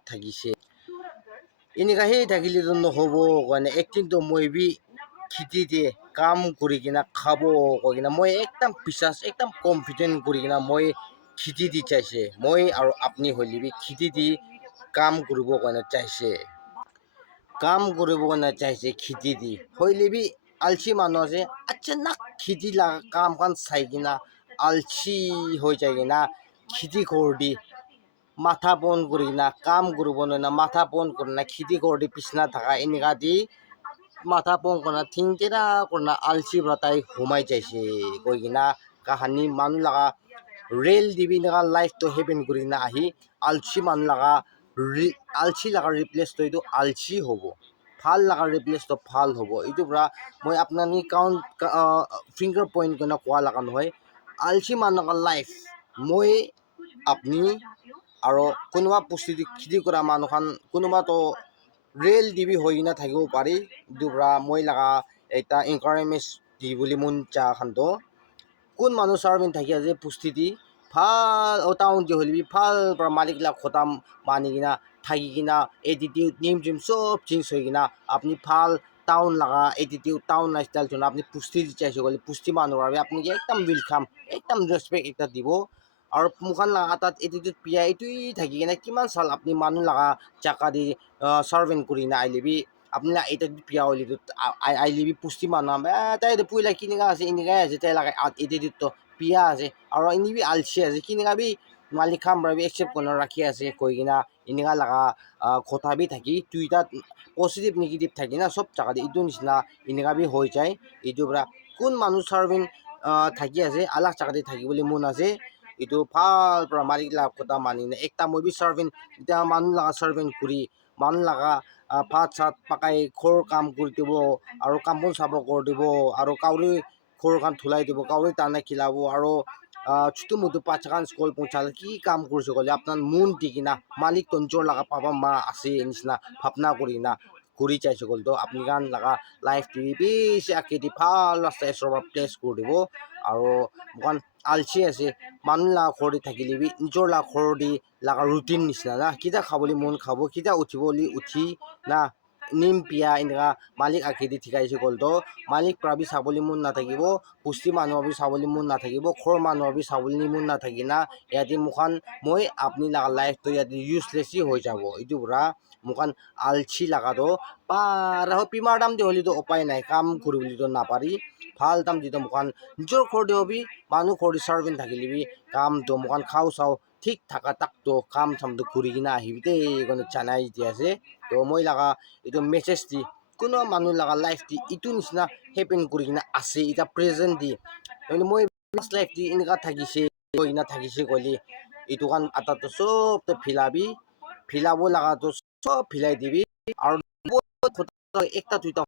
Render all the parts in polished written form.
থাকিছে এনেকা সেই থাকিলেতো নহ'ব কাৰণে একদিনতো মই বি খেতি দিয়ে কাম কৰি কিনা খাব কৈ কিনা মই একদম বিশ্বাস একদম কনফিডেণ্ট কৰি কিনা মই খেতি দি চাইছে মই আৰু আপুনি হ'লে বি খেতি দি কাম কৰিব কাৰণে চাইছে কাম কৰিব কাৰণে চাইছে খেতি দি হ'লে বি আলচি মানুহ আছে আচানক খেতি লগা কাম কান চাই কিনা আলচি হৈ যায় কিনা খেতি কৰি দি মাথা বন কৰি কিনা কাম কৰিব নোৱাৰে মাথা বন কৰি না খেতি কৰি দি পিছনা থকা এনেকা দি মাথা পং কৰা থিংকেৰা কৰা আলচি ব্ৰাতাই ঘুমাই যাইছে কৈ কিনা কাহানি মানুহ লগা ৰেল দিবি নাকা লাইফটো হেপেন কৰি কিনা আহি আলচি মানুহ লগা আলচি লগা ৰিপ্লেচ তো এইটো আলচি হ'ব ভাল লগা ৰিপ্লেচ তো ভাল হ'ব এইটো পৰা মই আপোনাৰ কাউণ্ট ফিংগাৰ পইণ্ট কৰি কোৱা লগা নহয় আলচি মানুহ লগা লাইফ মই আপুনি আৰু কোনোবা পুষ্টি খেতি কৰা মানুহখন কোনোবাতো ৰেল দিবি হৈ কিনা থাকিব পাৰি দুবৰা মই লগা এটা এনকাৰেজমেণ্ট দি বুলি মন চাহানতো কোন মানুহ চাৰ্ভিন থাকি আছে পুষ্টি দি ভাল টাউন দি হ'লে ভাল পৰা মালিকবিলাক খতাম মানি কিনা থাকি কিনা এটিটিউড নিম জিম চব চেঞ্জ হৈ কিনা আপুনি ভাল টাউন লগা এটিটিউড টাউন লাইফষ্টাইল জন্য আপুনি পুষ্টি দি চাইছে গ'লে পুষ্টি মানুহৰ বাবে আপুনি একদম ৱেলকাম একদম ৰেচপেক্ট এটা দিব আৰু মুখান লগা তাত এটিটিউড পিয়া এইটোৱেই থাকি কিনে কিমান চাল আপুনি মানুহ লগা জাকা দি চাৰ্ভেণ্ট কৰি কিনে আইলিবি আপুনি এটিটিউড পিয়া হ'লেতো আইলিবি পুষ্টি মানুহ তাই পুইলা কিনেকা আছে এনেকাই আছে তাই লাগে এটিটিউডটো পিয়া আছে আৰু এনেবি আলচি আছে কিনেকা বি মালিক খাম বি একচেপ্ট কৰি ৰাখি আছে কৈ কিনা এনেকা লগা কথা বি থাকি দুইটা পজিটিভ নিগেটিভ থাকি না চব জাগাত এইটো নিচিনা এনেকা বি হৈ যায় এইটোৰ পৰা কোন মানুহ চাৰ্ভিং থাকি আছে আলাগ জাগাতে থাকিবলৈ মন আছে এইটো ভাল পৰা মালিক লাভ কথা মানি একটা মই বি চাৰ্ভিং এতিয়া মানুহ লগা চাৰ্ভিং কৰি মানুহ লগা ভাত চাত পাকাই ঘৰ কাম কৰি দিব আৰু কামবোৰ চাব কৰি দিব আৰু কাউৰী ঘৰখন ধুলাই দিব কাউৰী টানা খিলাব আৰু ছোটো মোটো বাচ্চাখান স্কুল পৌঁছালে কি কাম কৰিছে ক'লে আপোনাৰ মন দি কিনা মালিক তঞ্চৰ লগা পাবা মা আছে নিচিনা ভাৱনা কৰি কিনা ঘূৰি চাইছে গ'লতো আপুনি গান লগা লাইফ টিভি বেছি আঁকি দি ভাল ৰাস্তা এচৰ প্লেচ কৰি দিব আৰু মোকান আলচি আছে মানুহ লগা ঘৰ দি থাকিলে বি নিজৰ লগা ঘৰ দি লগা ৰুটিন নিচিনা না কেতিয়া খাবলৈ মন খাব কেতিয়া উঠিবলৈ উঠি না নিম পিয়া এনেকা মালিক আঁকি দি ঠিকাইছে গ'লতো মালিক প্ৰাবি চাবলৈ মন নাথাকিব পুষ্টি মানুহৰ বি চাবলৈ মন নাথাকিব ঘৰ মানুহৰ বি চাবলৈ মন নাথাকি না ইয়াতে মুখান মই আপুনি লগা লাইফটো ইয়াতে ইউজলেছি হৈ যাব এইটো পৰা মুখান আলচি লাগাতো পাৰা পিমাৰ দাম দি হ'লেতো উপায় নাই কাম কৰিবলৈতো নাপাৰি ভাল দাম দিতো মুখান নিজৰ ঘৰ দি হবি মানুহ ঘৰ দি চাৰ্ভিং থাকিলেবি কামটো মুখান খাও চাও ঠিক থাকা তাকতো কাম চামটো কৰি কিনা আহিবি দেই এইকাৰণে জানাই দি আছে তো মই লগা এইটো মেছেজ দি কোনো মানুহ লগা লাইফ দি এইটো নিচিনা হেপেন কৰি কিনা আছে এতিয়া প্ৰেজেণ্ট দি মই লাইফ দি এনেকা থাকিছে কৈ কিনা থাকিছে ক'লে এইটো কান আটাতো চব ফিলাবি ফিলাব লগাটো চব ফিলাই দিবি আৰু একটা দুইটা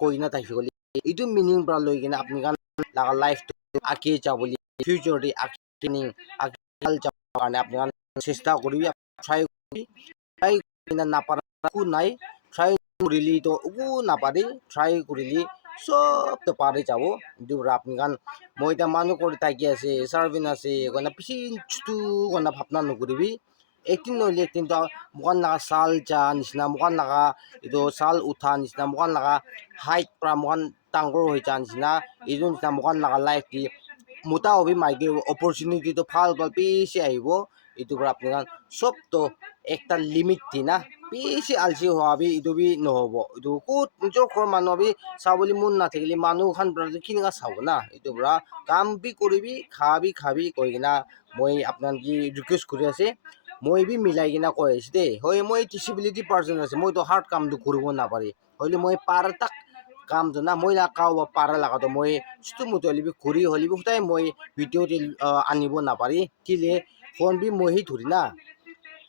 কৈ কিনা থাকিছে ক'লে এইটো মিনিং পৰা লৈ কিনে আপুনি কান লগা লাইফটো আঁকি যাবলৈ ফিউচাৰ দি আঁকি যাবৰ কাৰণে আপুনি চেষ্টা কৰিবি ট্ৰাই কৰিবি ট্ৰাই কিনা নাপাৰা একো নাই ট্ৰাই কৰিলি তো একো নাপাৰি ট্ৰাই কৰিলি চবতো পাৰি যাব কিন্তু আপুনি কান মই এতিয়া মানুহ কৰি থাকি আছে চাৰ্ভিন আছে কইনা পিছি ছোটো কইনা ভাৱনা নকৰিবি একদিন নহ'লে একদিন মোকান লগা চাল যা নিচিনা মোকান লগা এইটো চাল উঠা নিচিনা মোকান লগা হাইট পৰা মোকান ডাঙৰ হৈ যা নিচিনা এইটো নিচিনা মোকান লগা লাইফ দি মোটা হবি মাইকী অপৰচুনিটিটো ভাল ভাল বেছি আহিব এইটো পৰা আপুনি চবতো একটা লিমিট দি না বেছি আলচি হোৱা বি এইটো বি নহ'ব এইটো ক'ত নিজৰ ঘৰৰ মানুহ বি চাবলৈ মন নাথাকিলে মানুহখান কেনেকুৱা চাব না এইটো পৰা কাম বি কৰিবি খাবি কৈ কিনা মই আপোনাক কি ৰিকুৱেষ্ট কৰি আছে মই বি মিলাই কিনা কৈ আছো দেই হয় মই ডিচেবিলিটি পাৰ্চন আছে মইতো হাৰ্ড কামটো কৰিব নাপাৰি হ'লে মই পাৰ তাক কামটো না মই কাও পাৰা লগাটো মই ছোটো মোটো হ'লে ঘূৰি হ'লে সদায় মই ভিডিঅ'ত আনিব নাপাৰি কেলে ফোন বি মহি ধৰি না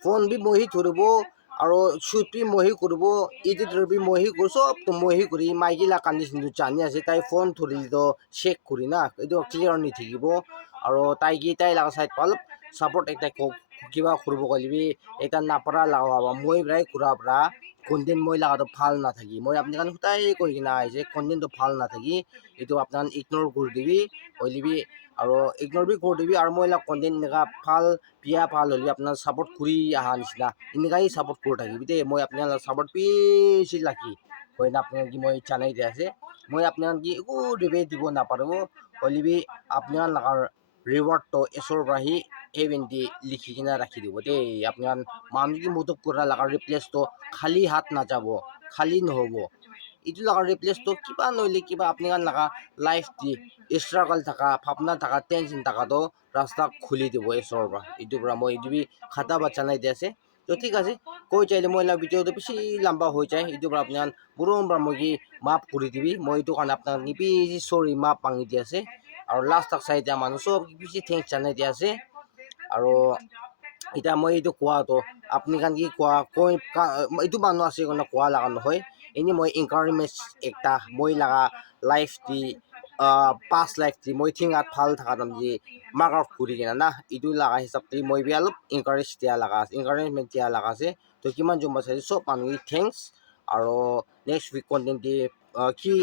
ফোন বি মহি ধৰিব আৰু শ্বুট বি মহি কৰিব এডিটৰ বি মহি কৰি চবতো মহি কৰি মাইকীলা কণ্ডিশ্যনটো জানি আছে তাই ফোন ধৰিলেতো চেক কৰি না এইটো ক্লিয়াৰ নিথাকিব আৰু তাই লগা চাইড অলপ ছাপৰ্ট এটা কিবা কৰিব গ'লে এটা নাপাৰা লগা মই প্ৰায় ঘূৰা পৰা কন্টেন্ট মই লাগাটো ভাল নাথাকি মই আপুনি কাৰণে সদায় কৈ কিনে আহিছে কন্টেন্টটো ভাল নাথাকি এইটো আপোনাৰ ইগনোৰ কৰি দিবি হ'লিবি আৰু ইগনোৰ বি কৰি দিবি আৰু মই কন্টেন্ট এনেকা ভাল বিয়া ভাল হ'লে আপোনাৰ ছাপোৰ্ট কৰি অহা নিচিনা এনেকাই ছাপোৰ্ট কৰি থাকিবি দেই মই আপোনাৰ ছাপোৰ্ট বেছি লাখি হয় না আপোনাৰ কি মই জানাই দিয়া আছে মই আপোনাৰ কি একো দিব নাপাৰিব হ'লিবি আপোনাৰ লাগাৰ ৰিৱাৰ্ডটো এছৰ পৰা আহি এভেণ্টি লিখি কিনে ৰাখি দিব দেই আপোনাৰ মানুহ কি মোটক কৰা লাগাৰ ৰিপ্লেচটো খালী হাত নাযাব খালী নহ'ব এইটো লাগাৰ ৰিপ্লেচটো কিবা নহ'লে কিবা আপোনাৰ লগা লাইফ দি ষ্ট্ৰাগল থকা ভাৱনা থকা টেনশ্যন থকাটো ৰাস্তা খুলি দিব এছৰ পৰা এইটোৰ পৰা মই এইটো খাতা বাচ্চা নাই দিয়া আছে তো ঠিক আছে কৈ চাইলে মই ভিডিঅ'টো বেছি লম্বা হৈ যায় এইটোৰ পৰা আপোনাৰ বুৰম পৰা মই কি মাফ কৰি দিবি মই এইটো কাৰণে আপোনাৰ বেছি চৰি মাফ মাঙি দি আছে আৰু লাষ্টক চাই দিয়া মানুহ চব বেছি থেংকছ জানাই দিয়া আছে আৰু এতিয়া মই এইটো কোৱাটো আপুনি কাৰণ কি কোৱা কৈ এইটো মানুহ আছে কাৰণে কোৱা লগা নহয় এনেই মই এনকাৰেজমেণ্ট একটা মই লগা লাইফ দি 5 লাইফ দি মই থিঙাত ভাল থকা তাৰমানে মাৰ্ক আউট কৰি কিনে না এইটো লগা হিচাপ দি মই বি অলপ এনকাৰেজ দিয়া লগা আছে এনকাৰেজমেণ্ট দিয়া লগা আছে তো কিমান জম্বা চাইছে চব মানুহে থেংকছ আৰু নেক্সট উইক কণ্টেণ্ট দি কি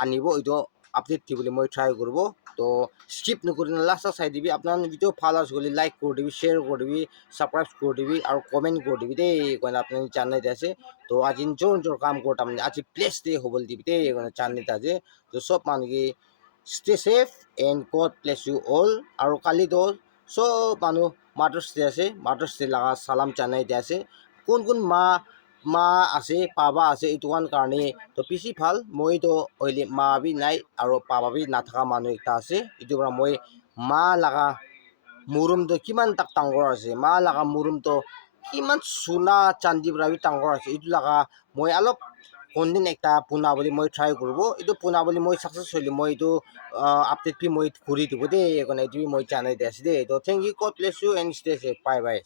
আনিব এইটো আপডেট দিবলৈ মই ট্ৰাই কৰিব তো স্কিপ নকৰি লাষ্টত চাই দিবি আপোনাৰ ভিডিঅ' ভাল আছে বুলি লাইক কৰি দিবি শ্বেয়াৰ কৰি দিবি ছাবস্ক্ৰাইব কৰি দিবি আৰু কমেণ্ট কৰি দিবি দেই কাৰণে আপুনি জানাই আছে তো আজি জোৰ কাম কৰোঁ তাৰমানে আজি প্লেছ ডে হ'বলৈ দিবি দেই কাৰণে জানাই আছে তো চব মানুহে stay safe and God bless you all আৰু কালিতো চব মানুহ মাদাৰ্ছ ডে আছে মাদাৰ্ছ ডে লগা চালাম জানাই দিয়া আছে কোন কোন মা আছে পাবা আছে এইটো কাৰণে তো বেছি ভাল মইতো হ'লে মা বি নাই আৰু পাবা বি নাথাকা মানুহ এটা আছে এইটোৰ পৰা মই মা লগা মৰমটো কিমান তাক ডাঙৰ আছে মা লগা মৰমটো কিমান সোণা চান্দি পৰা বি ডাঙৰ আছে এইটো লগা মই অলপ কণ্টেণ্ট একটা বনাবলৈ মই ট্ৰাই কৰিব এইটো বনাবলৈ মই ছাকচেছ হ'লে মই এইটো আপডেট বি মই কৰি দিব দেই এইকাৰণে এইটো মই জানাই দিয়া আছে দেই তো thank you God bless you and stay safe bye by